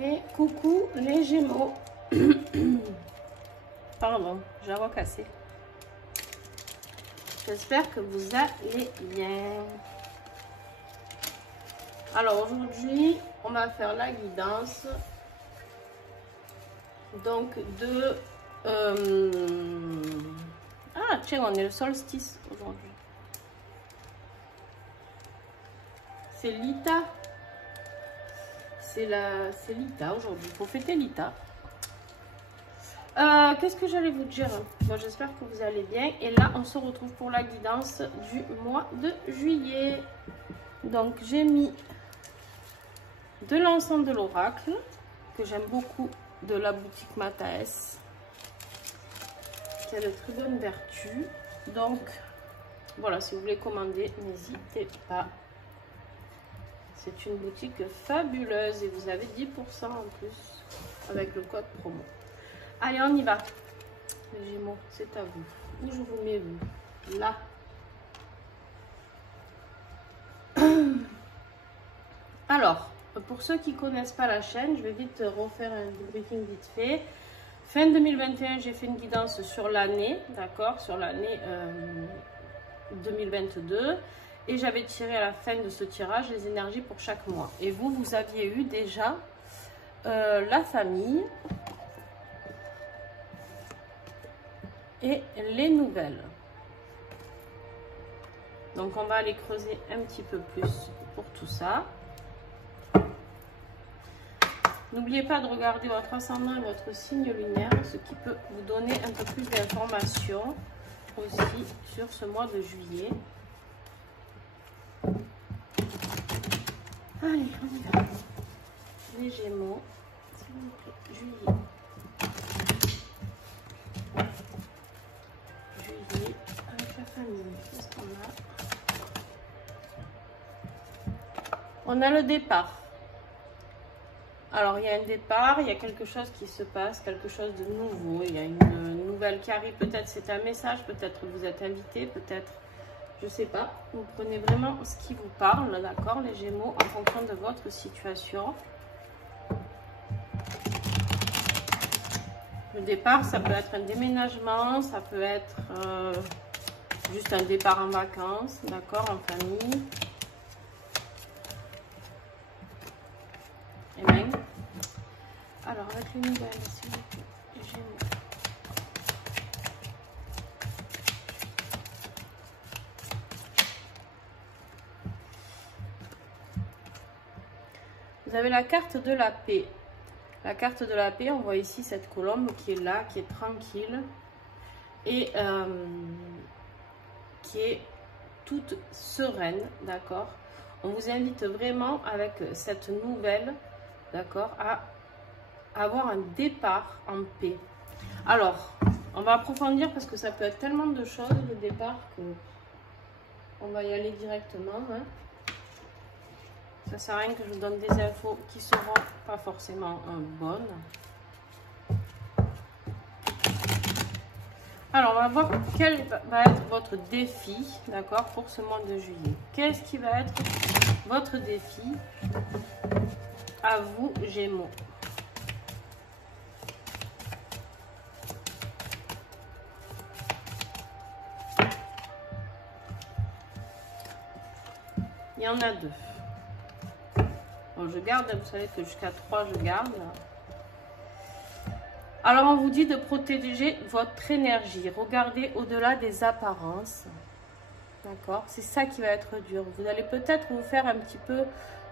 Et coucou les Gémeaux. Pardon, j'ai la voix cassée. J'espère que vous allez bien. Alors aujourd'hui, on va faire la guidance. Donc de... Ah tiens, on est le solstice aujourd'hui. C'est Lita. C'est Lita aujourd'hui. Il faut fêter Lita. Qu'est-ce que j'allais vous dire? Bon, j'espère que vous allez bien. Et là, on se retrouve pour la guidance du mois de juillet. Donc, j'ai mis de l'encens de l'oracle, que j'aime beaucoup, de la boutique Mataes, qui a de très bonnes vertus. Donc, voilà, si vous voulez commander, n'hésitez pas. C'est une boutique fabuleuse et vous avez 10% en plus avec le code promo. Allez, on y va. Les Gémeaux, c'est à vous. Où je vous mets, vous? Là. Alors, pour ceux qui ne connaissent pas la chaîne, je vais vite refaire un briefing vite fait. Fin 2021, j'ai fait une guidance sur l'année, d'accord, sur l'année 2022. Et j'avais tiré à la fin de ce tirage les énergies pour chaque mois. Et vous, vous aviez eu déjà la famille et les nouvelles. Donc, on va aller creuser un petit peu plus pour tout ça. N'oubliez pas de regarder votre ascendant et votre signe lunaire, ce qui peut vous donner un peu plus d'informations aussi sur ce mois de juillet. Allez, on y va. Les Gémeaux, s'il vous plaît, juillet. Juillet, avec la famille, qu'est-ce qu'on a? On a le départ. Alors, il y a un départ, il y a quelque chose qui se passe, quelque chose de nouveau. Il y a une nouvelle qui arrive, peut-être c'est un message, peut-être vous êtes invité, peut-être... Je sais pas, vous prenez vraiment ce qui vous parle, d'accord, les Gémeaux, en fonction de votre situation. Le départ, ça peut être un déménagement, ça peut être juste un départ en vacances, d'accord, en famille. Et même. Alors, avec les nouvelles, s'il vous plaît, les Gémeaux. Vous avez la carte de la paix. La carte de la paix, on voit ici cette colombe qui est là, qui est tranquille et qui est toute sereine, d'accord. On vous invite vraiment avec cette nouvelle, d'accord, à avoir un départ en paix. Alors, on va approfondir parce que ça peut être tellement de choses, le départ, que on va y aller directement, hein. Ça sert à rien que je vous donne des infos qui seront pas forcément bonnes. Alors, on va voir quel va être votre défi, d'accord, pour ce mois de juillet. Qu'est-ce qui va être votre défi à vous, Gémeaux? Il y en a deux. Bon, je garde, vous savez que jusqu'à 3, je garde. Alors, on vous dit de protéger votre énergie. Regardez au-delà des apparences. D'accord? C'est ça qui va être dur. Vous allez peut-être vous faire un petit peu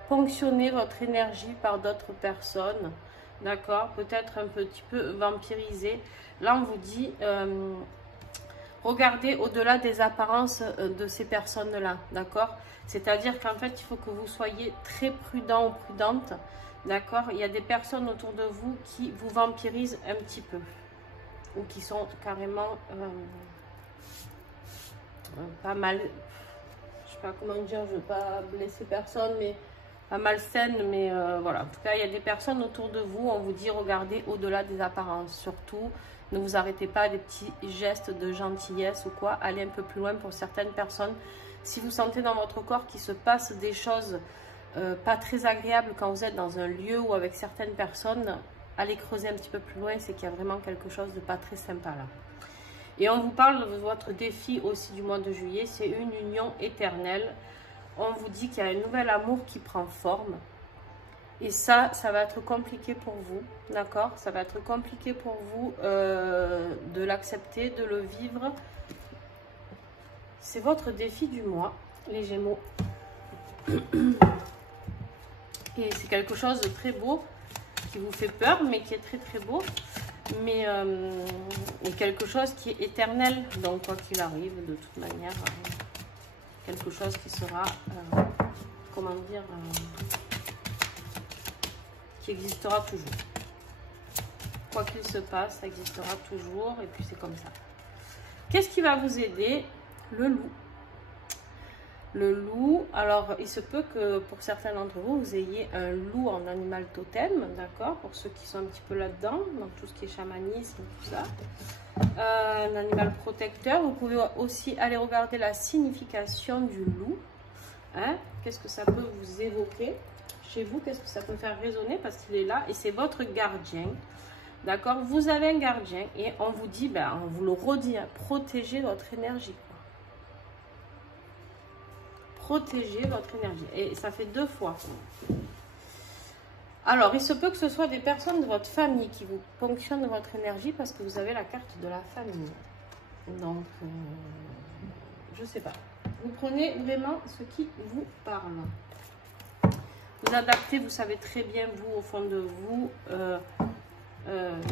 ponctionner votre énergie par d'autres personnes. D'accord? Peut-être un petit peu vampiriser. Là, on vous dit... regardez au-delà des apparences de ces personnes-là, d'accord? C'est-à-dire qu'en fait, il faut que vous soyez très prudent ou prudente, d'accord? Il y a des personnes autour de vous qui vous vampirisent un petit peu, ou qui sont carrément pas mal, je sais pas comment dire, je veux pas blesser personne, mais pas malsaine, mais voilà. En tout cas, il y a des personnes autour de vous, on vous dit regardez au-delà des apparences, surtout. Ne vous arrêtez pas à des petits gestes de gentillesse ou quoi. Allez un peu plus loin pour certaines personnes. Si vous sentez dans votre corps qu'il se passe des choses pas très agréable quand vous êtes dans un lieu ou avec certaines personnes. Allez creuser un petit peu plus loin, c'est qu'il y a vraiment quelque chose de pas très sympa là. Et on vous parle de votre défi aussi du mois de juillet, c'est une union éternelle. On vous dit qu'il y a un nouvel amour qui prend forme. Et ça va être compliqué pour vous, d'accord? Ça va être compliqué pour vous de l'accepter, de le vivre. C'est votre défi du mois, les Gémeaux. Et c'est quelque chose de très beau, qui vous fait peur, mais qui est très très beau. Mais quelque chose qui est éternel, donc quoi qu'il arrive, de toute manière, quelque chose qui sera, comment dire, qui existera toujours. Quoi qu'il se passe, ça existera toujours, et puis c'est comme ça. Qu'est-ce qui va vous aider? Le loup. Le loup, alors il se peut que pour certains d'entre vous, vous ayez un loup en animal totem, d'accord? Pour ceux qui sont un petit peu là-dedans, donc tout ce qui est chamanisme, tout ça. Un animal protecteur. Vous pouvez aussi aller regarder la signification du loup. Hein? Qu'est-ce que ça peut vous évoquer chez vous? Qu'est-ce que ça peut faire résonner? Parce qu'il est là et c'est votre gardien. D'accord? Vous avez un gardien et on vous dit, ben, on vous le redit, hein, protégez votre énergie. Protégez votre énergie. Et ça fait 2 fois. Alors, il se peut que ce soit des personnes de votre famille qui vous ponctionnent votre énergie parce que vous avez la carte de la famille. Donc, je ne sais pas. Vous prenez vraiment ce qui vous parle. Vous adaptez, vous savez très bien, vous, au fond de vous,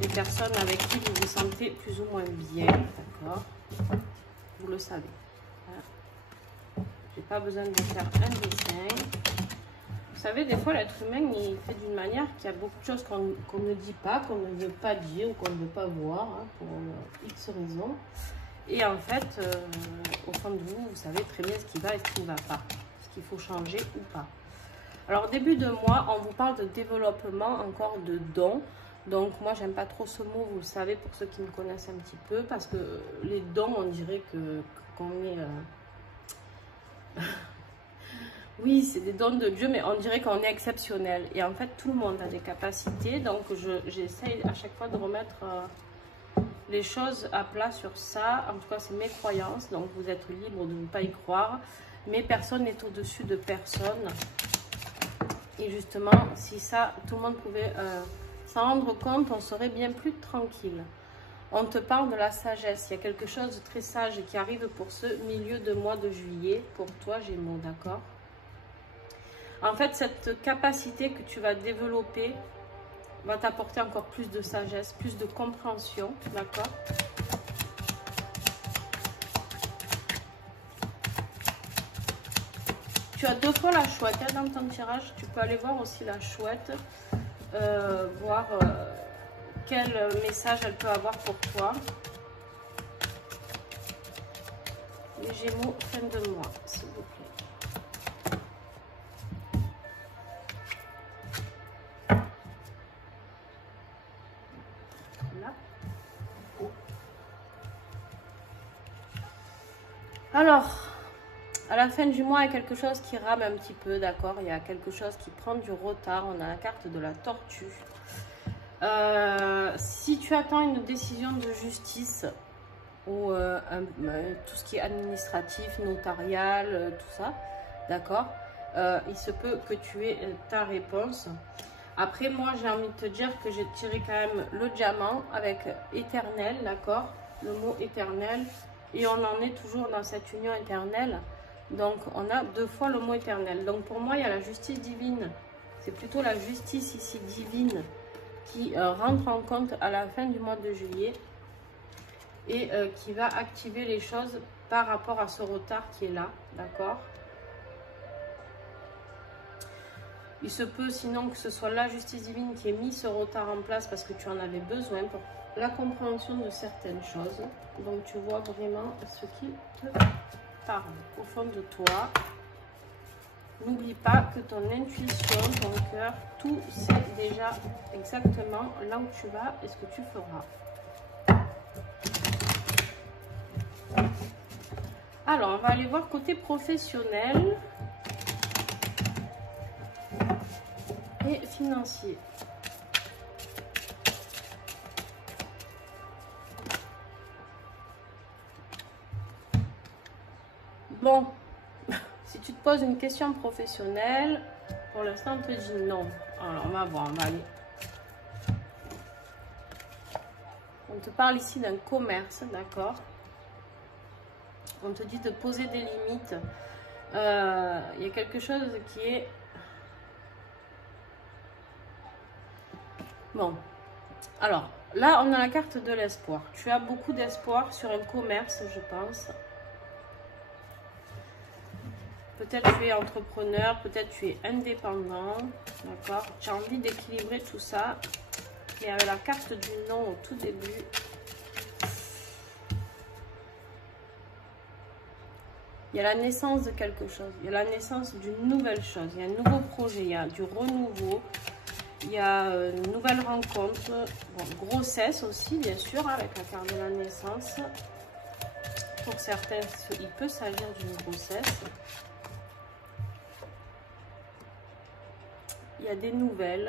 les personnes avec qui vous vous sentez plus ou moins bien. D'accord? Vous le savez. J'ai pas besoin de faire un dessin. Vous savez, des fois, l'être humain, il fait d'une manière qu'il y a beaucoup de choses qu'on ne dit pas, qu'on ne veut pas dire ou qu'on ne veut pas voir, hein, pour X raisons. Et en fait, au fond de vous, vous savez très bien ce qui va et ce qui ne va pas, ce qu'il faut changer ou pas. Alors, début de mois, on vous parle de développement, encore de dons. Donc, moi, j'aime pas trop ce mot, vous le savez, pour ceux qui me connaissent un petit peu, parce que les dons, on dirait qu'on est... oui, c'est des dons de Dieu, mais on dirait qu'on est exceptionnel. Et en fait, tout le monde a des capacités. Donc, j'essaye à chaque fois de remettre les choses à plat sur ça. En tout cas, c'est mes croyances. Donc, vous êtes libre de ne pas y croire. Mais personne n'est au-dessus de personne. Et justement, si ça, tout le monde pouvait s'en rendre compte, on serait bien plus tranquille. On te parle de la sagesse. Il y a quelque chose de très sage qui arrive pour ce milieu de mois de juillet. Pour toi, Gémeaux, d'accord? En fait, cette capacité que tu vas développer va t'apporter encore plus de sagesse, plus de compréhension, d'accord? Tu as 2 fois la chouette hein, dans ton tirage. Tu peux aller voir aussi la chouette, voir... quel message elle peut avoir pour toi. Les Gémeaux, fin de mois, s'il vous plaît. Là. Alors, à la fin du mois, il y a quelque chose qui rame un petit peu, d'accord? Il y a quelque chose qui prend du retard. On a la carte de la tortue. Si tu attends une décision de justice ou tout ce qui est administratif, notarial, tout ça, d'accord, il se peut que tu aies ta réponse. Après, moi, j'ai envie de te dire que j'ai tiré quand même le diamant avec éternel, d'accord, le mot éternel, et on en est toujours dans cette union éternelle. Donc, on a 2 fois le mot éternel. Donc, pour moi, il y a la justice divine. C'est plutôt la justice ici divine qui rentre en compte à la fin du mois de juillet et qui va activer les choses par rapport à ce retard qui est là, d'accord? Il se peut sinon que ce soit la justice divine qui ait mis ce retard en place parce que tu en avais besoin pour la compréhension de certaines choses. Donc tu vois vraiment ce qui te parle au fond de toi. N'oublie pas que ton intuition, ton cœur, tout sait déjà exactement là où tu vas et ce que tu feras. Alors, on va aller voir côté professionnel. et financier. Bon, si tu te poses une question professionnelle, pour l'instant on te dit non. Alors on va voir, on va aller. On te parle ici d'un commerce, d'accord? On te dit de poser des limites. Il y a quelque chose qui est... Bon, alors là on a la carte de l'espoir. Tu as beaucoup d'espoir sur un commerce, je pense. Peut-être tu es entrepreneur, peut-être tu es indépendant, d'accord? Tu as envie d'équilibrer tout ça. Et avec la carte du non au tout début, il y a la naissance de quelque chose, il y a la naissance d'une nouvelle chose, il y a un nouveau projet, il y a du renouveau, il y a une nouvelle rencontre, bon, grossesse aussi bien sûr, avec la carte de la naissance. Pour certains, il peut s'agir d'une grossesse. Il y a des nouvelles,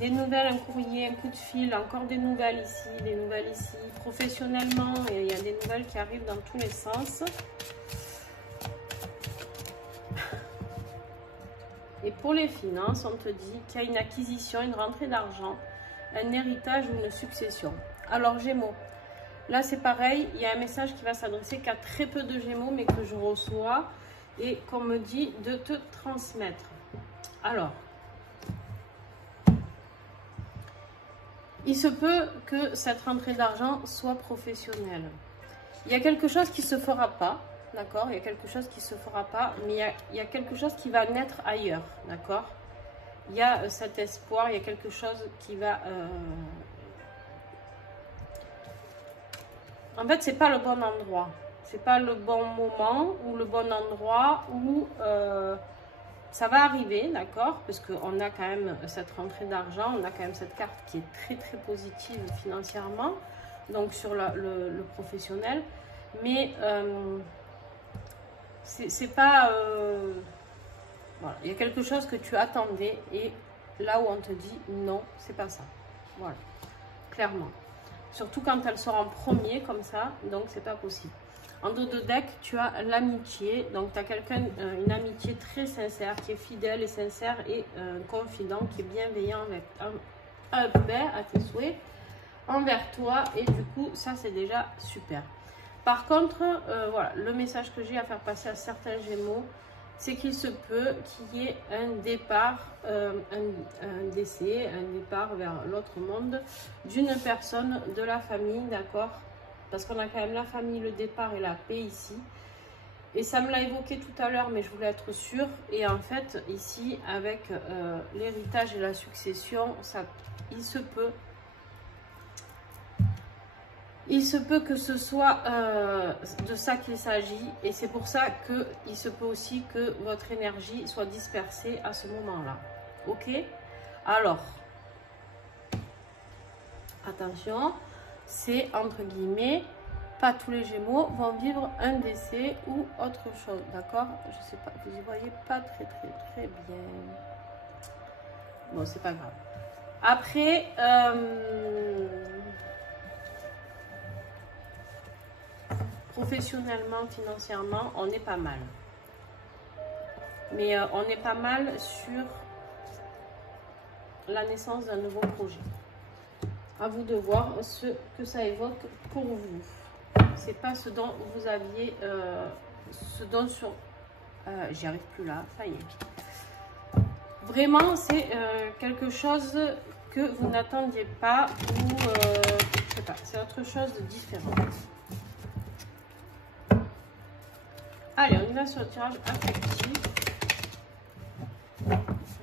un courrier, un coup de fil, encore des nouvelles ici, des nouvelles ici. Professionnellement, il y a des nouvelles qui arrivent dans tous les sens. Et pour les finances, on te dit qu'il y a une acquisition, une rentrée d'argent, un héritage ou une succession. Alors Gémeaux, là c'est pareil, il y a un message qui va s'adresser qu'à très peu de Gémeaux, mais que je reçois et qu'on me dit de te transmettre. Alors, il se peut que cette rentrée d'argent soit professionnelle. Il y a quelque chose qui ne se fera pas, d'accord? Il y a quelque chose qui ne se fera pas, mais il y a quelque chose qui va naître ailleurs, d'accord? Il y a cet espoir, il y a quelque chose qui va... En fait, ce n'est pas le bon endroit. Ce n'est pas le bon moment ou le bon endroit où... Ça va arriver, d'accord? Parce qu'on a quand même cette rentrée d'argent, on a quand même cette carte qui est très très positive financièrement, donc sur le professionnel. Mais c'est pas... voilà. Il y a quelque chose que tu attendais et là où on te dit non, c'est pas ça. Voilà, clairement. Surtout quand elle sort en premier comme ça, donc c'est pas possible. En dos de deck, tu as l'amitié. Donc, tu as quelqu'un, une amitié très sincère, qui est fidèle et sincère et confident, qui est bienveillant avec à tes souhaits envers toi. Et du coup, ça, c'est déjà super. Par contre, voilà, le message que j'ai à faire passer à certains Gémeaux, c'est qu'il se peut qu'il y ait un départ, un décès, un départ vers l'autre monde d'une personne de la famille, d'accord? Parce qu'on a quand même la famille, le départ et la paix ici. Et ça me l'a évoqué tout à l'heure, mais je voulais être sûre. Et en fait, ici, avec l'héritage et la succession, il se peut que ce soit de ça qu'il s'agit. Et c'est pour ça qu'il se peut aussi que votre énergie soit dispersée à ce moment-là. Ok? Alors, attention. C'est entre guillemets, pas tous les Gémeaux vont vivre un décès ou autre chose, d'accord? Je sais pas, vous y voyez pas très bien. Bon, c'est pas grave. Après, professionnellement, financièrement, on est pas mal. Mais on est pas mal sur la naissance d'un nouveau projet. À vous de voir ce que ça évoque pour vous. C'est pas ce dont vous aviez, ce dont sur... j'y arrive plus là, ça y est. Vraiment, c'est quelque chose que vous n'attendiez pas ou, je sais pas, c'est autre chose de différent. Allez, on y va sur le tirage affectif.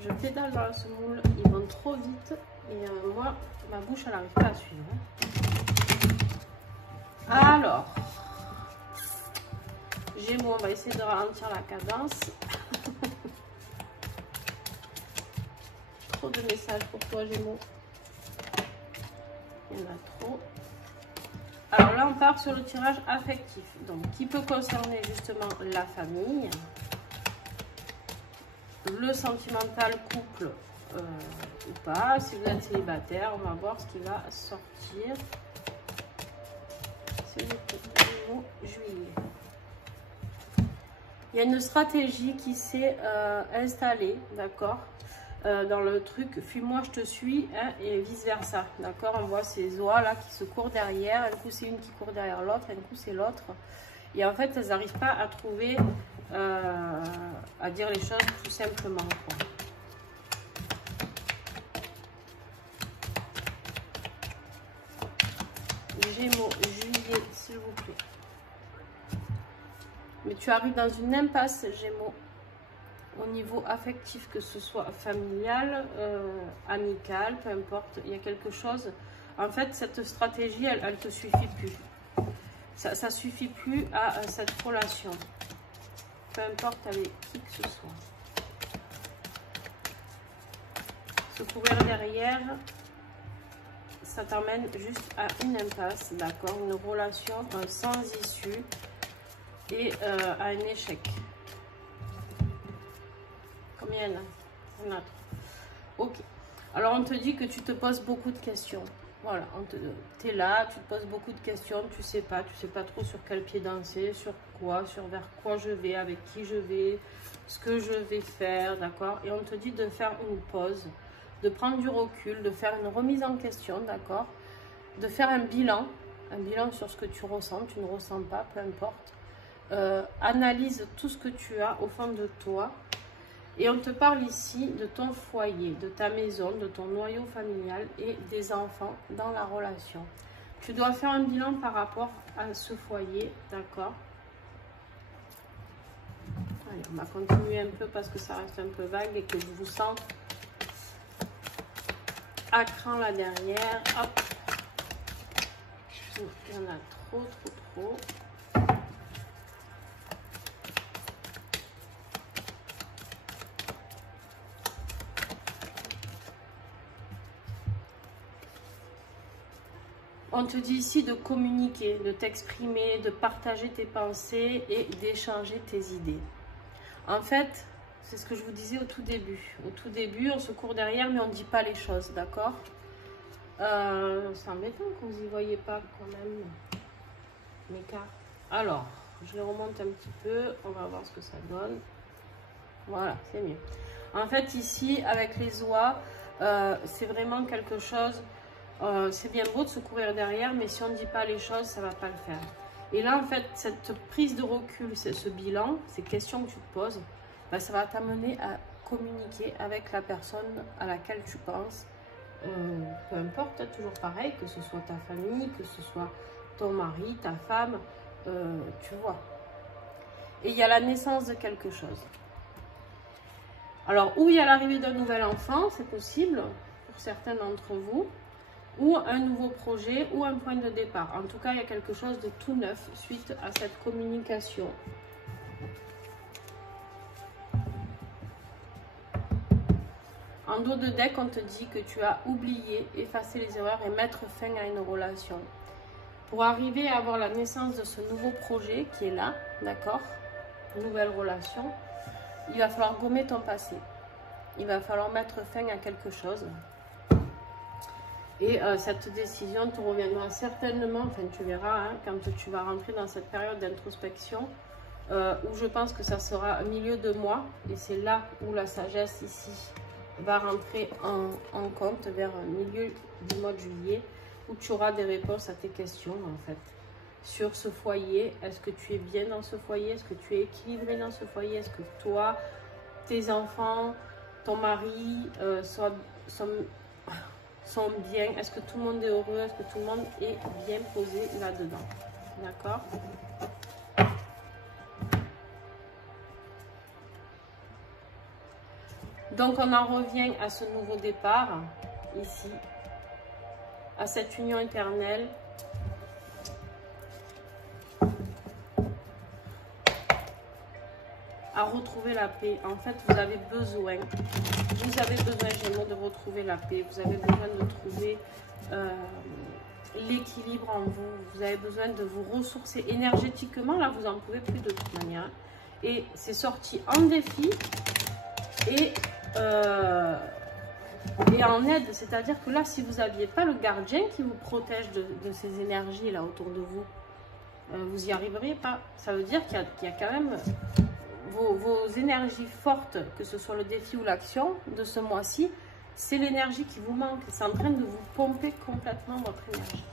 Je pédale dans la semoule, ils vont trop vite et moi... Ma bouche, elle n'arrive pas à suivre. Alors, Gémeaux, on va essayer de ralentir la cadence. Trop de messages pour toi, Gémeaux. Il y en a trop. Alors là, on part sur le tirage affectif. Donc, qui peut concerner justement la famille, le sentimental, couple, ou pas. Si vous êtes célibataire, on va voir ce qui va sortir. C'est le Gémeaux juillet. Il y a une stratégie qui s'est installée, d'accord, dans le truc fuis-moi, je te suis, hein, et vice versa, d'accord. On voit ces oies là qui se courent derrière. Un coup c'est une qui court derrière l'autre, un coup c'est l'autre. Et en fait, elles n'arrivent pas à trouver, à dire les choses tout simplement, quoi. Gémeaux, juillet, s'il vous plaît. Mais tu arrives dans une impasse, Gémeaux, au niveau affectif, que ce soit familial, amical, peu importe. Il y a quelque chose. En fait, cette stratégie, elle ne te suffit plus. Ça ne suffit plus à cette relation. Peu importe avec qui que ce soit. Se courir derrière, ça t'emmène juste à une impasse, d'accord, une relation sans issue et à un échec. Combien il y en a? Il y en a 3. Ok. Alors on te dit que tu te poses beaucoup de questions. Voilà, tu es là, tu te poses beaucoup de questions, tu sais pas trop sur quel pied danser, sur quoi, vers quoi je vais, avec qui je vais, ce que je vais faire, d'accord. Et on te dit de faire une pause, de prendre du recul, de faire une remise en question, d'accord, de faire un bilan sur ce que tu ressens, tu ne ressens pas, peu importe. Analyse tout ce que tu as au fond de toi. Et on te parle ici de ton foyer, de ta maison, de ton noyau familial et des enfants dans la relation. Tu dois faire un bilan par rapport à ce foyer, d'accord? Allez, on va continuer un peu parce que ça reste un peu vague et que je vous sens à cran là derrière. Hop. Il y en a trop. On te dit ici de communiquer, de t'exprimer, de partager tes pensées et d'échanger tes idées. En fait, c'est ce que je vous disais au tout début. Au tout début, on se court derrière, mais on ne dit pas les choses, d'accord? C'est embêtant que vous n'y voyez pas quand même mes cartes. Alors, je les remonte un petit peu, on va voir ce que ça donne. Voilà, c'est mieux. En fait, ici, avec les oies, c'est vraiment quelque chose... c'est bien beau de se courir derrière, mais si on ne dit pas les choses, ça ne va pas le faire. Et là, en fait, cette prise de recul, ce bilan, ces questions que tu te poses, ben, ça va t'amener à communiquer avec la personne à laquelle tu penses. Peu importe, toujours pareil, que ce soit ta famille, que ce soit ton mari, ta femme, tu vois. Et il y a la naissance de quelque chose. Alors, ou il y a l'arrivée d'un nouvel enfant, c'est possible, pour certains d'entre vous, ou un nouveau projet, ou un point de départ. En tout cas, il y a quelque chose de tout neuf suite à cette communication. En dos de deck, on te dit que tu as oublié, effacé les erreurs et mettre fin à une relation. Pour arriver à avoir la naissance de ce nouveau projet qui est là, d'accord, nouvelle relation, il va falloir gommer ton passé. Il va falloir mettre fin à quelque chose. Et cette décision te reviendra certainement, enfin tu verras, hein, quand tu vas rentrer dans cette période d'introspection, où je pense que ça sera au milieu de mois, et c'est là où la sagesse ici va rentrer en compte, vers le milieu du mois de juillet, où tu auras des réponses à tes questions en fait. Sur ce foyer, est-ce que tu es bien dans ce foyer? Est-ce que tu es équilibré dans ce foyer? Est-ce que toi, tes enfants, ton mari sont bien? Est-ce que tout le monde est heureux? Est-ce que tout le monde est bien posé là-dedans? D'accord? Donc, on en revient à ce nouveau départ, ici, à cette union éternelle. À retrouver la paix. En fait, vous avez besoin, Gémeaux, de retrouver la paix. Vous avez besoin de trouver l'équilibre en vous. Vous avez besoin de vous ressourcer énergétiquement. Là, vous n'en pouvez plus de toute manière. Et c'est sorti en défi. Et et en aide. C'est-à-dire que là, si vous n'aviez pas le gardien qui vous protège de ces énergies là autour de vous, vous n'y arriveriez pas. Ça veut dire qu'il y a quand même vos énergies fortes, que ce soit le défi ou l'action de ce mois-ci, c'est l'énergie qui vous manque. C'est en train de vous pomper complètement votre énergie.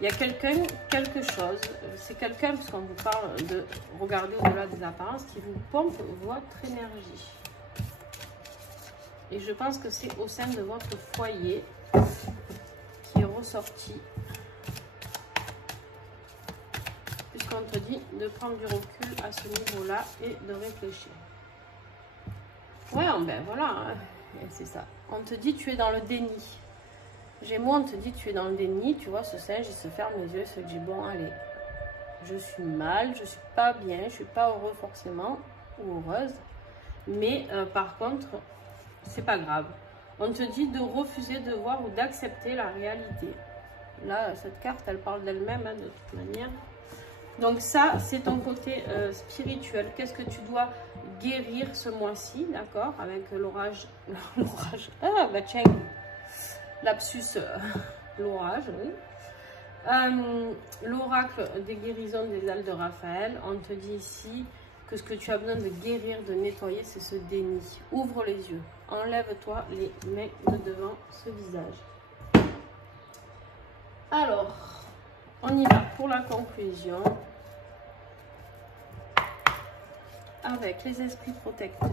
Il y a quelque chose, c'est quelqu'un, parce qu'on vous parle de regarder au-delà des apparences, qui vous pompe votre énergie. Et je pense que c'est au sein de votre foyer qui est ressorti. Puisqu'on te dit de prendre du recul à ce niveau-là et de réfléchir. Ouais, ben voilà, hein, c'est ça. On te dit tu es dans le déni. Gémeaux, on te dit tu es dans le déni, tu vois, ce singe, il se ferme les yeux, il se dit bon, allez, je suis mal, je suis pas bien, je suis pas heureux forcément, ou heureuse, mais par contre, c'est pas grave. On te dit de refuser de voir ou d'accepter la réalité. Là, cette carte, elle parle d'elle-même, hein, de toute manière. Donc ça, c'est ton côté spirituel. Qu'est-ce que tu dois guérir ce mois-ci, d'accord, avec l'orage, ah bah tiens, lapsus, l'orage, oui. L'oracle des guérisons des ailes de Raphaël, on te dit ici que ce que tu as besoin de guérir, de nettoyer, c'est ce déni. Ouvre les yeux, enlève-toi les mains de devant ce visage. Alors, on y va pour la conclusion avec les esprits protecteurs.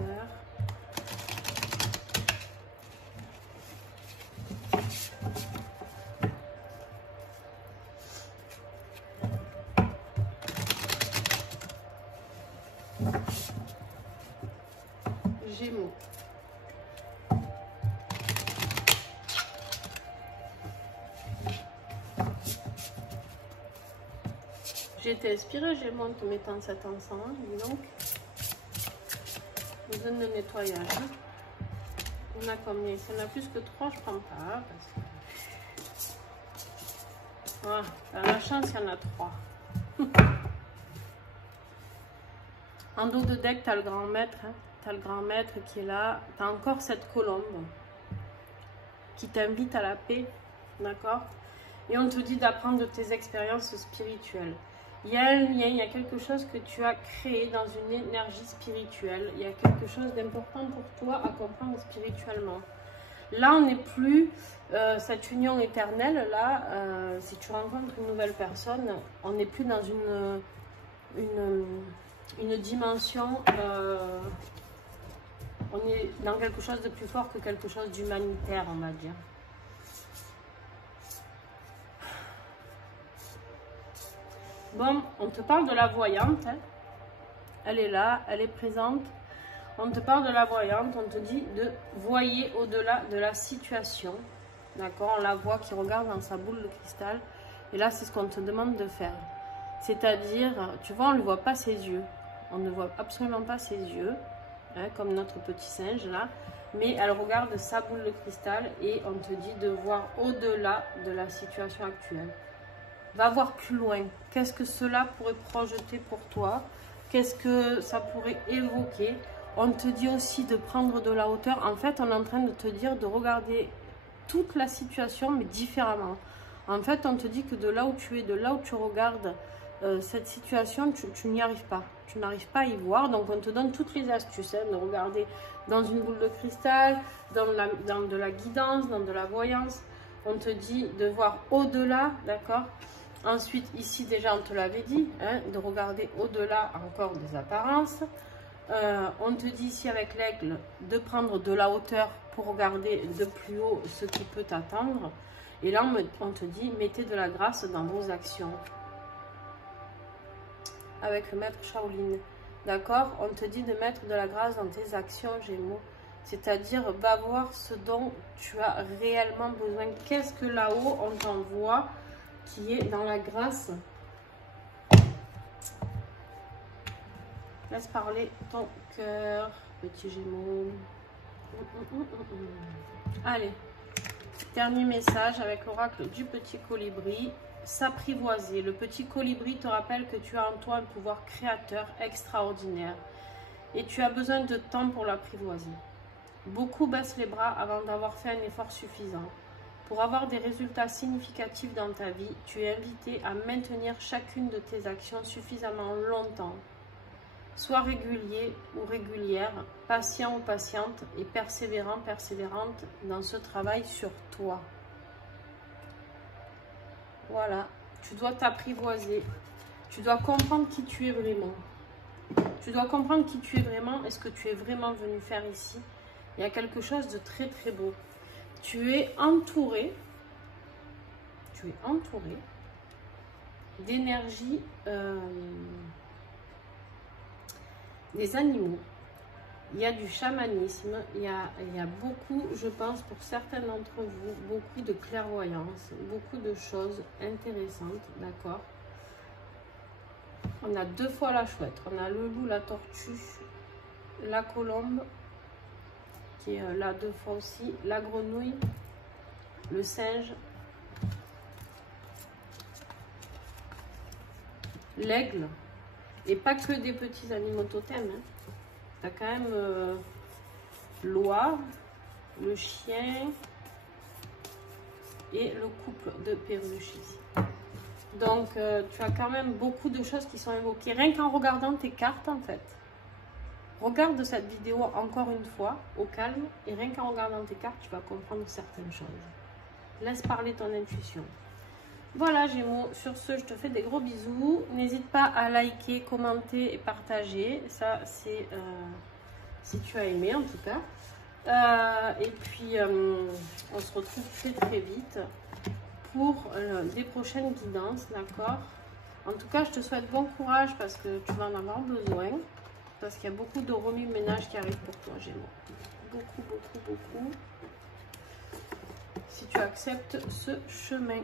Gémeaux. J'ai été inspirée, Gémeaux, en te mettant cet encens, dis donc. Zone de nettoyage. On a combien? Si on a plus que 3, je prends pas. Parce que... voilà, la chance, il y en a 3. En dos de deck, tu as le grand maître. Hein. Tu as le grand maître qui est là. Tu as encore cette colombe qui t'invite à la paix. D'accord? Et on te dit d'apprendre de tes expériences spirituelles. Il y a un lien, il y a quelque chose que tu as créé dans une énergie spirituelle. Il y a quelque chose d'important pour toi à comprendre spirituellement. Là, on n'est plus cette union éternelle. Là, si tu rencontres une nouvelle personne, on n'est plus dans une dimension... on est dans quelque chose de plus fort que quelque chose d'humanitaire, on va dire. Bon, on te parle de la voyante. Hein. Elle est là, elle est présente. On te parle de la voyante. On te dit de voyer au-delà de la situation. D'accord? On la voit qui regarde dans sa boule de cristal. Et là, c'est ce qu'on te demande de faire. C'est-à-dire, tu vois, on ne voit pas ses yeux. On ne voit absolument pas ses yeux. Hein, comme notre petit singe là. Mais elle regarde sa boule de cristal et on te dit de voir au-delà de la situation actuelle. Va voir plus loin. Qu'est-ce que cela pourrait projeter pour toi? Qu'est-ce que ça pourrait évoquer? On te dit aussi de prendre de la hauteur. En fait, on est en train de te dire de regarder toute la situation, mais différemment. En fait, on te dit que de là où tu es, de là où tu regardes cette situation, tu n'y arrives pas. Tu n'arrives pas à y voir. Donc, on te donne toutes les astuces hein, de regarder dans une boule de cristal, dans de la guidance, dans de la voyance. On te dit de voir au-delà, d'accord? Ensuite, ici, déjà, on te l'avait dit, hein, de regarder au-delà encore des apparences. On te dit ici, avec l'aigle, de prendre de la hauteur pour regarder de plus haut ce qui peut t'attendre. Et là, on te dit, mettez de la grâce dans vos actions. Avec le maître Shaolin. D'accord? On te dit de mettre de la grâce dans tes actions, Gémeaux. C'est-à-dire, va voir ce dont tu as réellement besoin. Qu'est-ce que là-haut, on t'envoie qui est dans la grâce? Laisse parler ton cœur, petit Gémeaux. Allez, dernier message avec l'oracle du petit colibri. S'apprivoiser. Le petit colibri te rappelle que tu as en toi un pouvoir créateur extraordinaire et tu as besoin de temps pour l'apprivoiser. Beaucoup baissent les bras avant d'avoir fait un effort suffisant. Pour avoir des résultats significatifs dans ta vie, tu es invité à maintenir chacune de tes actions suffisamment longtemps. Sois régulier ou régulière, patient ou patiente et persévérant, persévérante dans ce travail sur toi. Voilà, tu dois t'apprivoiser. Tu dois comprendre qui tu es vraiment. Tu dois comprendre qui tu es vraiment et ce que tu es vraiment venu faire ici. Il y a quelque chose de très très beau. Tu es entouré d'énergie des animaux. Il y a du chamanisme, il y a beaucoup, je pense, pour certains d'entre vous, beaucoup de clairvoyance, beaucoup de choses intéressantes, d'accord? On a 2 fois la chouette, on a le loup, la tortue, la colombe, qui est là 2 fois aussi, la grenouille, le singe, l'aigle, et pas que des petits animaux totems. Hein. Tu as quand même l'oie, le chien et le couple de perruches ici. Donc, tu as quand même beaucoup de choses qui sont évoquées, rien qu'en regardant tes cartes en fait. Regarde cette vidéo encore une fois, au calme, et rien qu'en regardant tes cartes, tu vas comprendre certaines choses. Laisse parler ton intuition. Voilà Gémeaux, sur ce, je te fais des gros bisous. N'hésite pas à liker, commenter et partager. Ça, c'est si tu as aimé en tout cas. Et puis, on se retrouve très très vite pour des prochaines guidances, d'accord? En tout cas, je te souhaite bon courage parce que tu vas en avoir besoin. Parce qu'il y a beaucoup de remue-ménage qui arrive pour toi, Gémeaux. Beaucoup, beaucoup, beaucoup. Si tu acceptes ce chemin.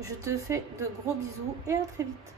Je te fais de gros bisous et à très vite.